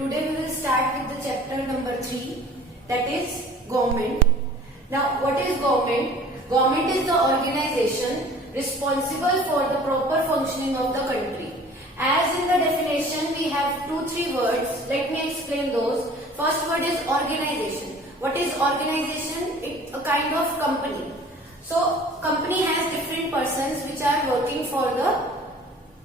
Today we will start with the chapter number 3, that is government. Now what is government? Government is the organization responsible for the proper functioning of the country. As in the definition we have 2-3 words. Let me explain those. First word is organization. What is organization? It's a kind of company. So company has different persons which are working for the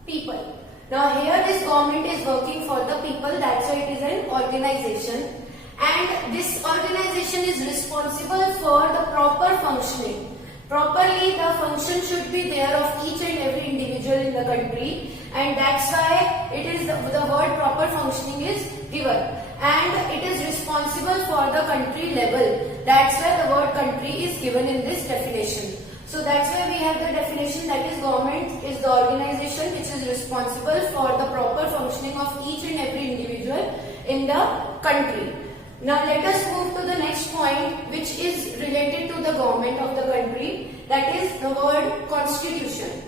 people. Now here this government is working for the people, that's why it is an organization, and this organization is responsible for the proper functioning. Properly the function should be there of each and every individual in the country, and that's why it is the word proper functioning is given, and it is responsible for the country level. That's why the word country is given in this definition. So that's why we have the definition, that is government is the organization which is responsible for the proper functioning of each and every individual in the country. Now let us move to the next point, which is related to the government of the country, that is the word constitution.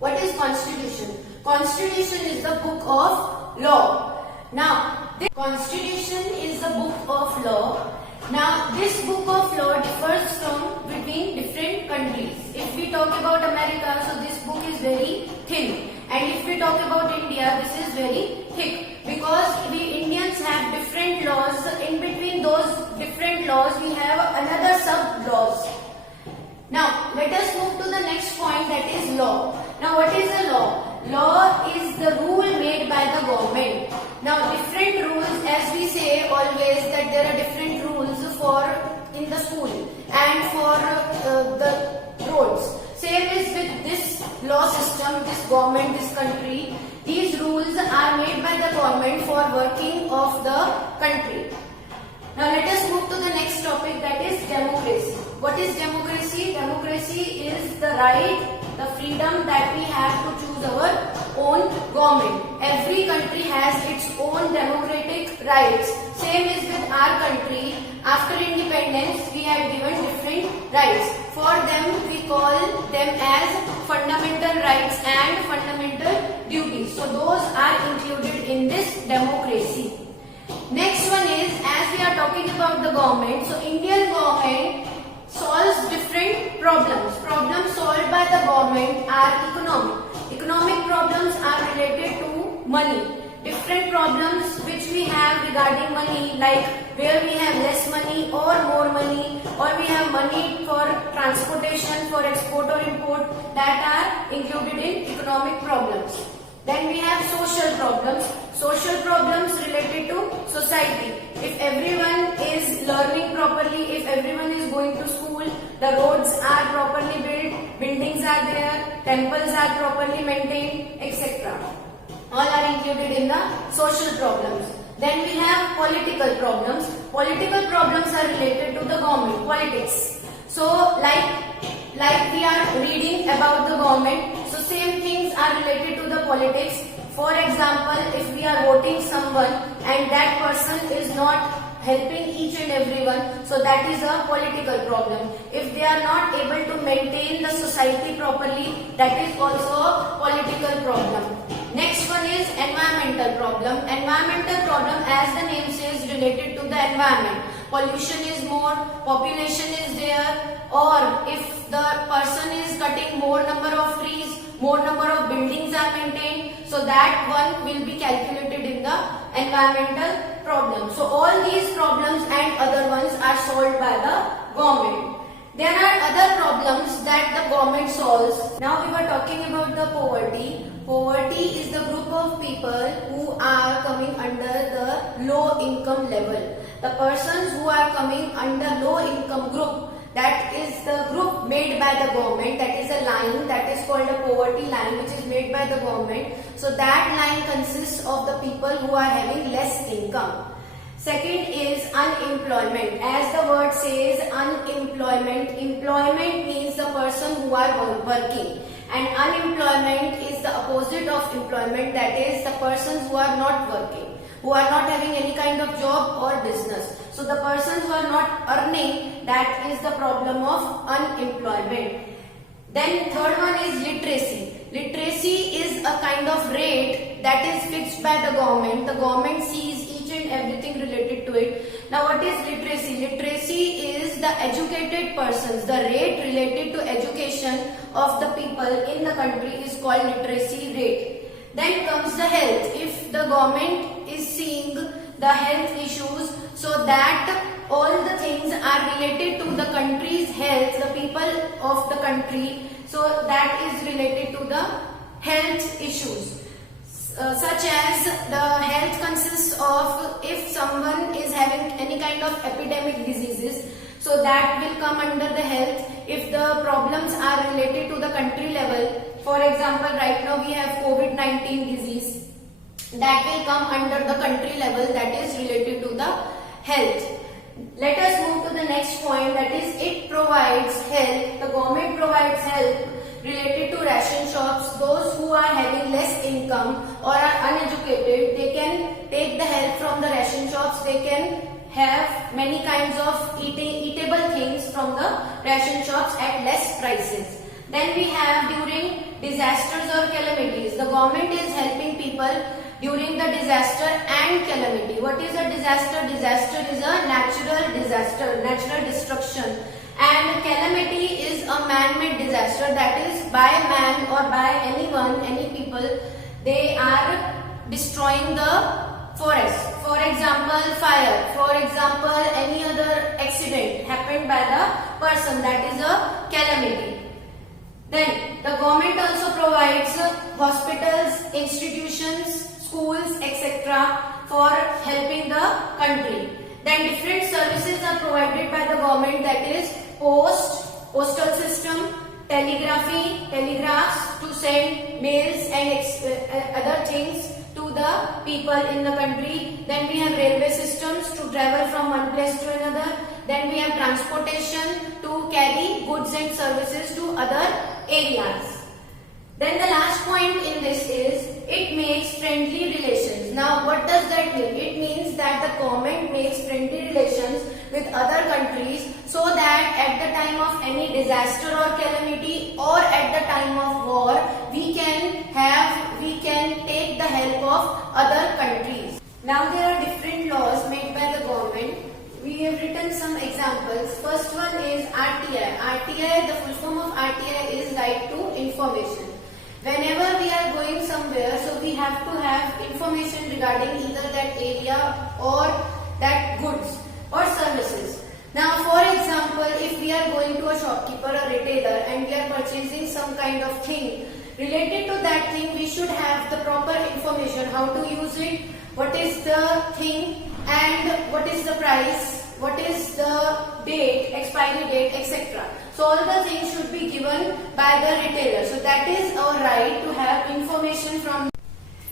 What is constitution? Constitution is the book of law. Now this constitution is the book of law. Now this book of law differs from between different countries. If we talk about America, so this book is very thin, and if we talk about India, this is very thick, because we Indians have different laws. In between those different laws we have another sub laws. Now let us move to the next point, that is law. Now what is a law? Law is the rule made by the government. Now different rules, as we say always that there are different rules for in the school and for the roads. Same is with this law system, this government, this country. These rules are made by the government for working of the country. Now let us move to the next topic, that is democracy. What is democracy? Democracy is the right, the freedom that we have to choose our own government. Every country has its own democratic rights. Same is with our country. After independence, we have given different rights. For them, we call them as fundamental rights and fundamental duties. So those are included in this democracy. Next one is, as we are talking about the government, so Indian government solves different problems. Problems solved by the government are economic. Economic problems are related to money. Different problems which we have regarding money, like where we have less money or more money, or we have money for transportation, for export or import, that are included in economic problems. Then we have social problems. Social problems related to society. If everyone is learning properly, if everyone is going to school, the roads are properly built, buildings are there, temples are properly maintained, etc. All are included in the social problems. Then we have political problems. Political problems are related to the government, politics. So like we are reading about the government, so same things are related to the politics. For example, if we are voting someone and that person is not helping each and everyone, so that is a political problem. If they are not able to maintain the society properly, that is also a political problem. Next one is environmental problem. Environmental problem, as the name says, related to the environment. Pollution is more, population is there, or if the person is cutting more number of trees, more number of buildings are maintained, so that one will be calculated in the environmental problem. So all these problems and other ones are solved by the government. There are other problems that the government solves. Now we were talking about the poverty. Poverty is the group of people who are coming under the low income level. The persons who are coming under low income group, that is the group made by the government, that is a line that is called a poverty line, which is made by the government. So that line consists of the people who are having less income. Second is unemployment. As the word says, unemployment. Employment means the person who are working, and unemployment is the opposite of employment, that is the persons who are not working, who are not having any kind of job or business. So the persons who are not earning, that is the problem of unemployment. Then third one is literacy. Literacy is a kind of rate that is fixed by the government. The government sees each the educated persons. The rate related to education of the people in the country is called literacy rate. Then comes the health. If the government is seeing the health issues, so that all the things are related to the country's health, the people of the country, so that is related to the health issues. Such as the health consists of if someone is having any kind of epidemic diseases, so that will come under the health. If the problems are related to the country level, for example, right now we have COVID-19 disease, that will come under the country level, that is related to the health. Let us move to the next point, that is it provides help. The government provides help related to ration shops. Those who are having less income or are uneducated, they can take the help from the ration shops. They can have many kinds of eatable things from the ration shops at less prices. Then we have during disasters or calamities. The government is helping people during the disaster and calamity. What is a disaster? Disaster is a natural disaster, natural destruction. And calamity is a man-made disaster, that is by man or by anyone, any people, they are destroying the forest. For example, fire. For example, any other accident happened by the person, that is a calamity. Then the government also provides hospitals, institutions, schools, etc. for helping the country. Then different services are provided by the government, that is postal system, telegraphy, telegraphs to send mails and other things to the people in the country. Then we have railway systems to travel from one place to another. Then we have transportation to carry goods and services to other areas. Then the last point in this is it makes friendly relations. Now what does that mean? It means that the government makes friendly relations with other countries so that at the time of any disaster or calamity or at the time of war, we can take the help of other countries. Now there are different laws made by the government. We have written some examples. First one is RTI. RTI, the full form of RTI is Right to Information. Whenever we are going somewhere, so we have to have information regarding either that area or that goods or services. Now for example, if we are going to a shopkeeper or retailer and we are purchasing some kind of thing, related to that thing we should have the proper information, how to use it, what is the thing and what is the price, what is the date, expiry date, etc. So all the things should be given by the retailer. So that is our right to have information from.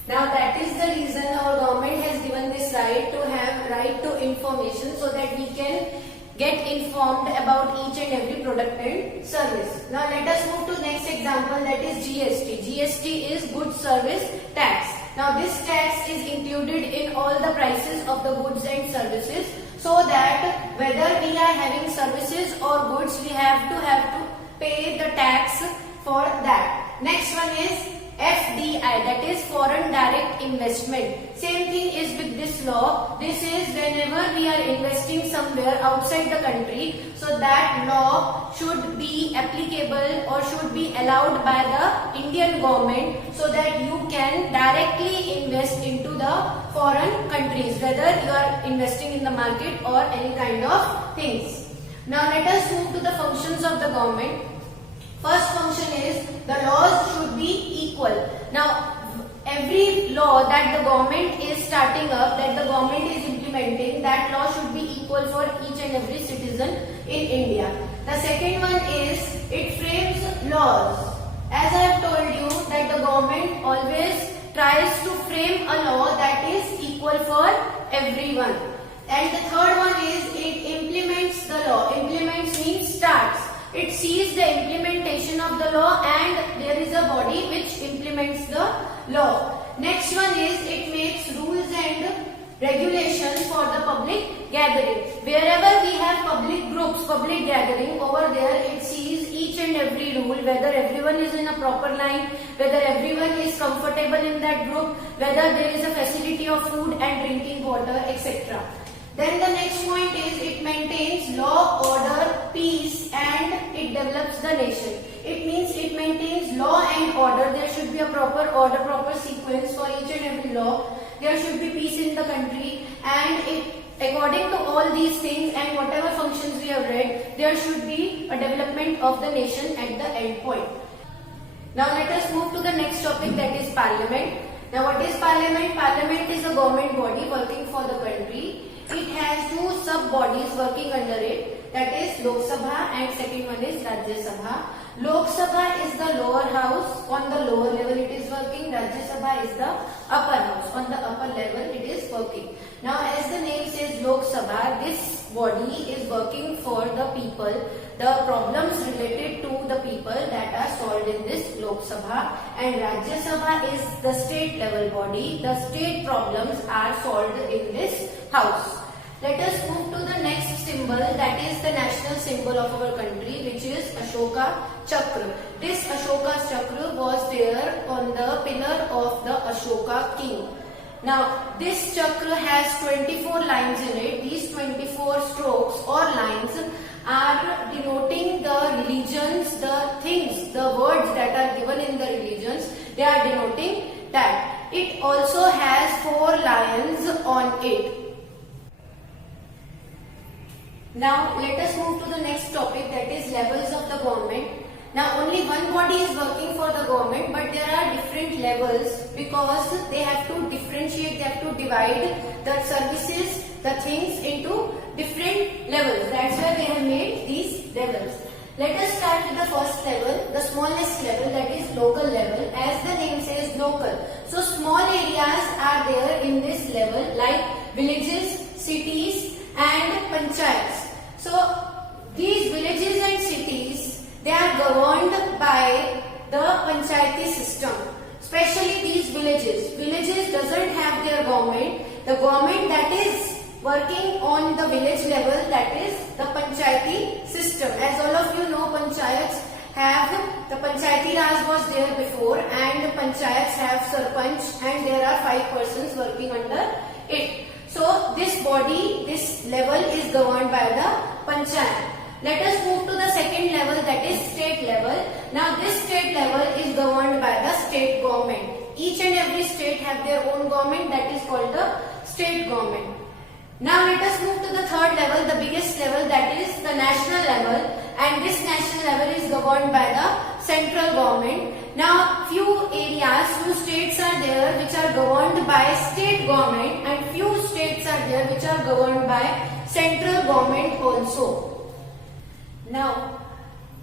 Now that is the reason our government has given this right to have right to information, so that we can get informed about each and every product and service. Now let us move to next example, that is GST. GST is Goods Service Tax. Now this tax is included in all the prices of the goods and services, so that whether we are having services or goods, we have to pay the tax for that. Next one is FDI, that is Foreign Direct Investment. Same thing is with this law. This is whenever we are investing somewhere outside the country, so that law should be applicable or should be allowed by the Indian government, so that you can directly invest into the foreign countries, whether you are investing in the market or any kind of things. Now let us move to the functions of the government. First function is the laws should be equal. Now every law that the government is starting up, that the government is implementing, that law should be equal for each and every citizen in India. The second one is it frames laws. As I have told you that the government always tries to frame a law that is equal for everyone. And the third one is it implements the law. Implements means starts. It sees the implementation of the law and there is a body which implements the law. Next one is it makes rules and regulations for the public gathering. Wherever we have public groups, public gathering, over there it sees each and every rule, whether everyone is in a proper line, whether everyone is comfortable in that group, whether there is a facility of food and drinking water, etc. Then the next point is it maintains law, order, peace, and it develops the nation. It means it maintains law and order. There should be a proper order, proper sequence for each and every law. There should be peace in the country, and according to all these things and whatever functions we have read, there should be a development of the nation at the end point. Now let us move to the next topic, that is Parliament. Now what is Parliament? Parliament is a government body working for the country. It has two sub-bodies working under it, that is Lok Sabha and second one is Rajya Sabha. Lok Sabha is the lower house, on the lower level it is working. Rajya Sabha is the upper house, on the upper level it is working. Now as the name says Lok Sabha, this body is working for the people, the problems related to the people that are solved in this Lok Sabha, and Rajya Sabha is the state level body. The state problems are solved in this house. Let us move to the next symbol, that is the national symbol of our country, which is Ashoka Chakra. This Ashoka Chakra was there on the pillar of the Ashoka king. Now this chakra has 24 lines in it. These 24 strokes or lines are denoting the religions, the things, the words that are given in the religions. They are denoting that. It also has 4 lions on it. Now let us move to the next topic, that is levels of the government. Now only one body is working for the government, but there are different levels because they have to differentiate, they have to divide the services, the things into different levels. That's why they have made these levels. Let us start with the first level, the smallest level, that is local level. As the name says, local. So small areas are there in this level like villages, cities and panchayats. So these villages and cities, they are governed by the panchayati system. Especially these villages. Villages doesn't have their government. The government that is working on the village level, that is the panchayati system. As all of you know, panchayats have, the panchayati raj was there before, and the panchayats have sarpanch, and there are 5 persons working under it. So this body, this level is governed by the panchayat. Let us move to the second level, that is state level. Now this state level is governed by the state government. Each and every state have their own government, that is called the state government. Now let us move to the third level, the biggest level, that is the national level, and this national level is governed by the central government. Now few areas, few states are there which are governed by state government, and few states are there which are governed by central government also. Now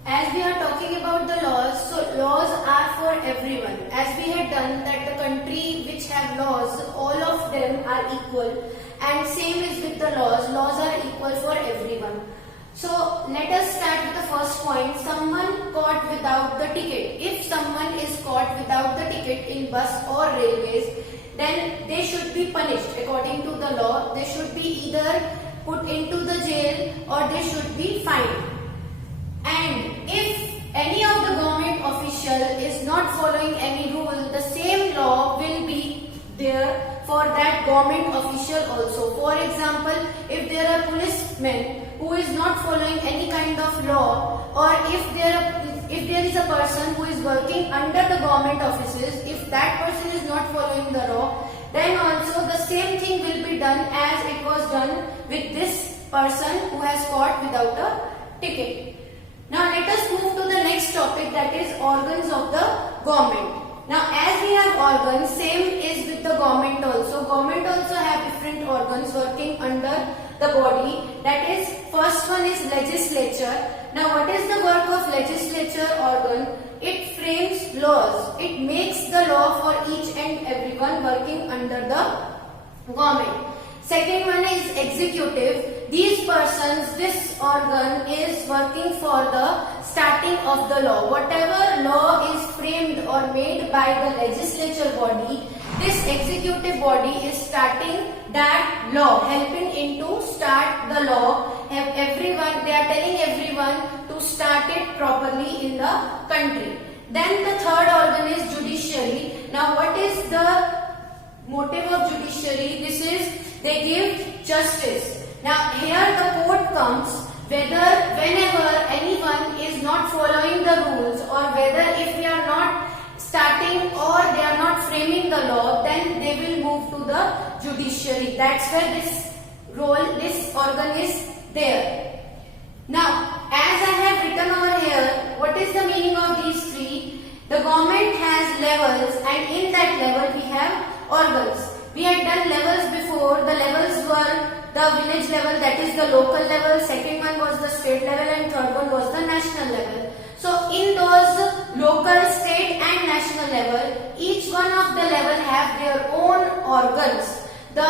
as we are talking about the laws, so laws are for everyone. As we had done that the country which have laws, all of them are equal, and same is with the laws. Laws are equal for everyone. So let us start with the first point, someone caught without the ticket. If someone is caught without the ticket in bus or railways, then they should be punished according to the law. They should be either put into the jail or they should be fined. And if any of the government official is not following any rule, the same law will be there for that government official also. For example, if there are policemen who is not following any kind of law, or if there is a person who is working under the government offices, if that person is not following the law, then also the same thing will be done as it was done with this person who has caught without a ticket. Now let us move to the next topic, that is organs of the government. Now as we have organs, same is with the government also. Government also have different organs working under the body. That is, first one is legislature. Now what is the work of legislature organ? It frames laws. It makes the law for each and everyone working under the government. Second one is executive. These persons, this organ is working for the starting of the law. Whatever law is framed or made by the legislature body, this executive body is starting that law, helping into start the law. Everyone, they are telling everyone to start it properly in the country. Then the third organ is judiciary. Now what is the motive of judiciary? This is, they give justice. Now here the quote comes whenever anyone is not following the rules, or whether if we are not starting or they are not framing the law, then they will move to the judiciary. That's where this organ is there. Now, as I have written over here, what is the meaning of these three? The government has levels, and in that level we have organs. We had done levels before. The levels were the village level, that is the local level, second one was the state level, and third one was the national level. So in those local, state and national level, each one of the level have their own organs. The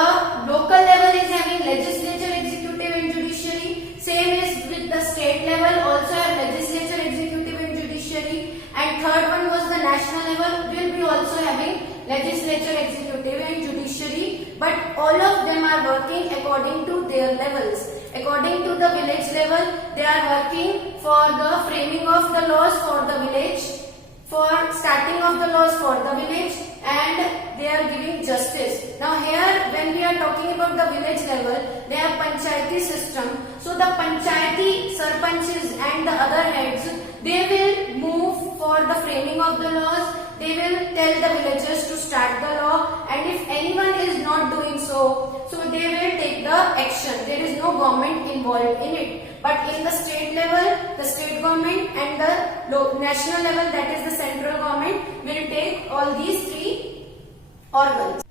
local level is having legislature, executive and judiciary. Same is with the state level, also have legislature, executive and judiciary. And third one was the national level, will be also having legislature, executive and judiciary, but all of them are working according to their levels. According to the village level, they are working for the framing of the laws for the village, for starting of the laws for the village, and they are giving justice. Now here when we are talking about the village level, they have panchayati system. So the panchayati sarpanches and the other heads, they will move for the framing of the laws. They will tell the villagers to start the law, and if anyone is not doing so, they will take the action. There is no government involved in it. But in the state level, the state government, and the national level, that is the central government, will take all these three organs.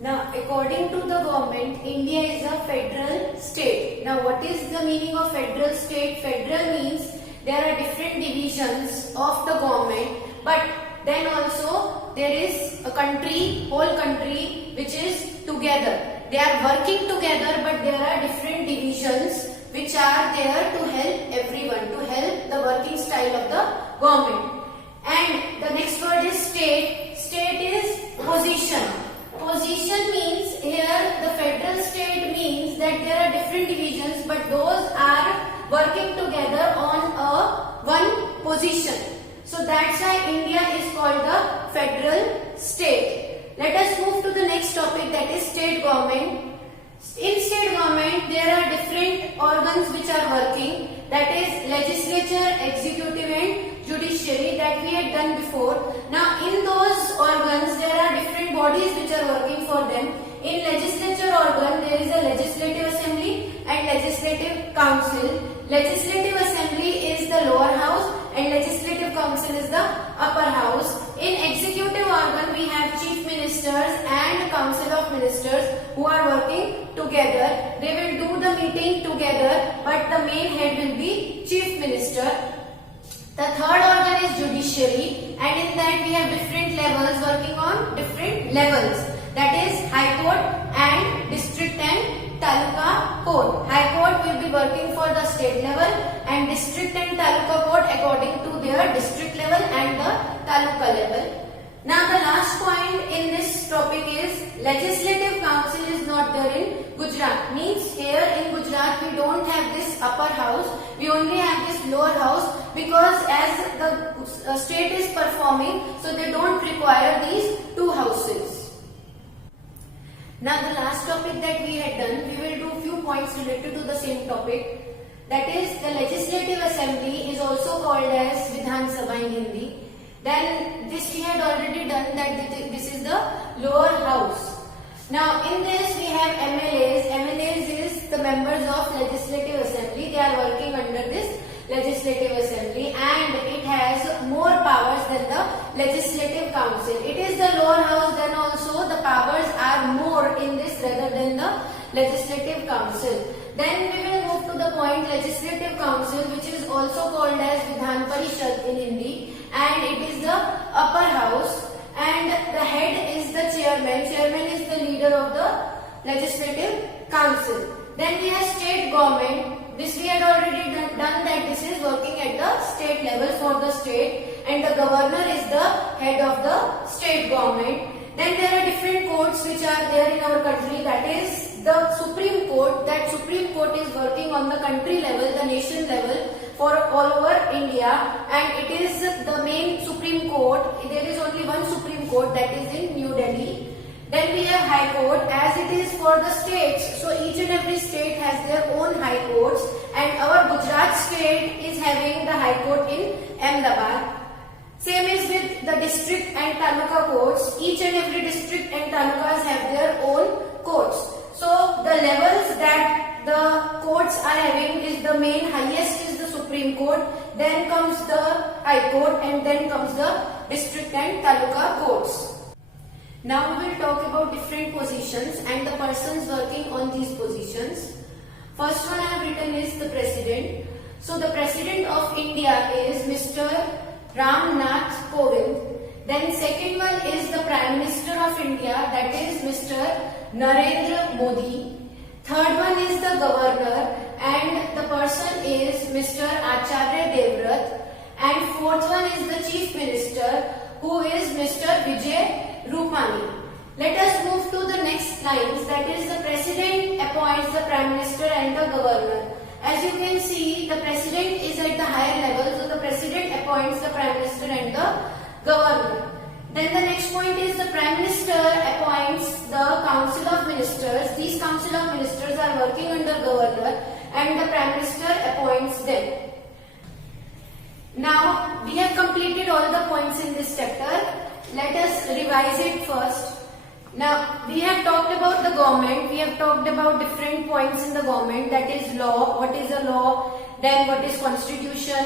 Now, according to the government, India is a federal state. Now, what is the meaning of federal state? Federal means there are different divisions of the government, but then also there is a country, whole country, which is together. They are working together, but there are different divisions which are there to help everyone, to help the working style of the government. And the next word is state. State is position. Position means here the federal state means that there are different divisions, but those are working together on one position. So that's why India is called the federal state. Let us move to the next topic, that is state government. In state government, there are different organs which are working, that is legislature, executive and judiciary, that we had done before. Now in those organs, there are different bodies which are working for them. In legislature organ, there is a legislative assembly and legislative council. Legislative assembly is the lower house and legislative council is the upper house. In executive organ, we have chief ministers and council of ministers who are working together. They will do the meeting together, but the main head will be chief minister. The third organ is judiciary, and in that we have different levels working on different levels. That is High Court and District and Taluka Court. High Court will be working for the state level, and District and Taluka Court according to their district level and the Taluka level. Now the last point in this topic is Legislative Council is not there in Gujarat. Means here in Gujarat we don't have this upper house, we only have this lower house, because as the state is performing, so they don't require these two houses. Now the last topic that we had done, we will do few points related to the same topic. That is the Legislative Assembly is also called as Vidhan Sabha in Hindi. Then this we had already done, that this is the lower house. Now in this we have MLAs. MLAs is the members of Legislative Assembly. They are working under this Legislative Assembly, and it has more powers than the Legislative Council. It is the lower house, then also the powers are more in this rather than the Legislative Council. Then we will move to the point Legislative Council, which is also called as Vidhan Parishad in Hindi, and it is the upper house, and the head is the chairman. Chairman is the leader of the Legislative Council. Then we have state government. This we had already done, that this is working at the state level for the state, and the governor is the head of the state government. Then there are different courts which are there in our country, that is the Supreme Court. That Supreme Court is working on the country level, the nation level for all over India, and it is the main Supreme Court. There is only one Supreme Court, that is in New Delhi. Then we have High Court as it is for the states. So each and every state has their own High Courts, and our Gujarat state is having the High Court in Ahmedabad. Same is with the district and taluka courts. Each and every district and talukas have their own courts. So the levels that the courts are having is the main highest is the Supreme Court, then comes the High Court, and then comes the district and taluka courts. Now we will talk about different positions and the persons working on these positions. First one I have written is the President. So the President of India is Mr. Ram Nath Kovind. Then second one is the Prime Minister of India, that is Mr. Narendra Modi. Third one is the Governor, and the person is Mr. Acharya Devvrat. And fourth one is the Chief Minister, who is Mr. Vijay Rupani. Let us move to the next lines, that is the President appoints the Prime Minister and the Governor. As you can see, the President is at the higher level, so the President appoints the Prime Minister and the Governor. Then the next point is the Prime Minister appoints the Council of Ministers. These Council of Ministers are working under Governor, and the Prime Minister appoints them. Now, we have completed all the points in this chapter. Let us revise it first. Now, we have talked about the government. We have talked about different points in the government, that is law, what is a law, then what is constitution.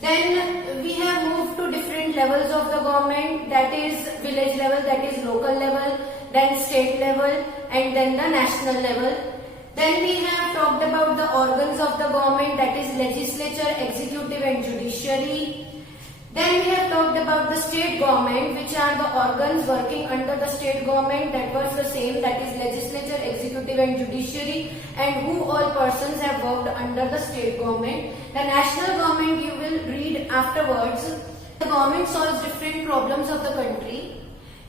Then we have moved to different levels of the government, that is village level, that is local level, then state level, and then the national level. Then we have talked about the organs of the government, that is legislature, executive and judiciary. Then we have talked about the state government, which are the organs working under the state government, that was the same, that is legislature, executive and judiciary, and who all persons have worked under the state government. The national government you will read afterwards. The government solves different problems of the country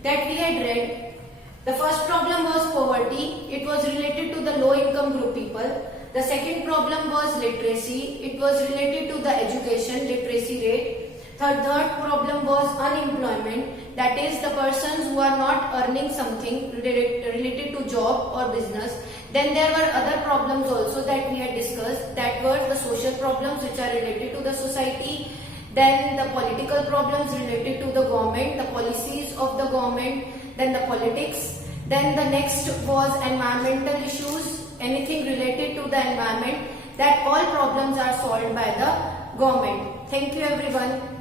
that we had read. The first problem was poverty. It was related to the low income group people. The second problem was literacy. It was related to the education literacy rate. Third problem was unemployment, that is the persons who are not earning something related to job or business. Then there were other problems also that we had discussed, that were the social problems which are related to the society, then the political problems related to the government, the policies of the government, then the politics. Then the next was environmental issues, anything related to the environment, that all problems are solved by the government. Thank you everyone.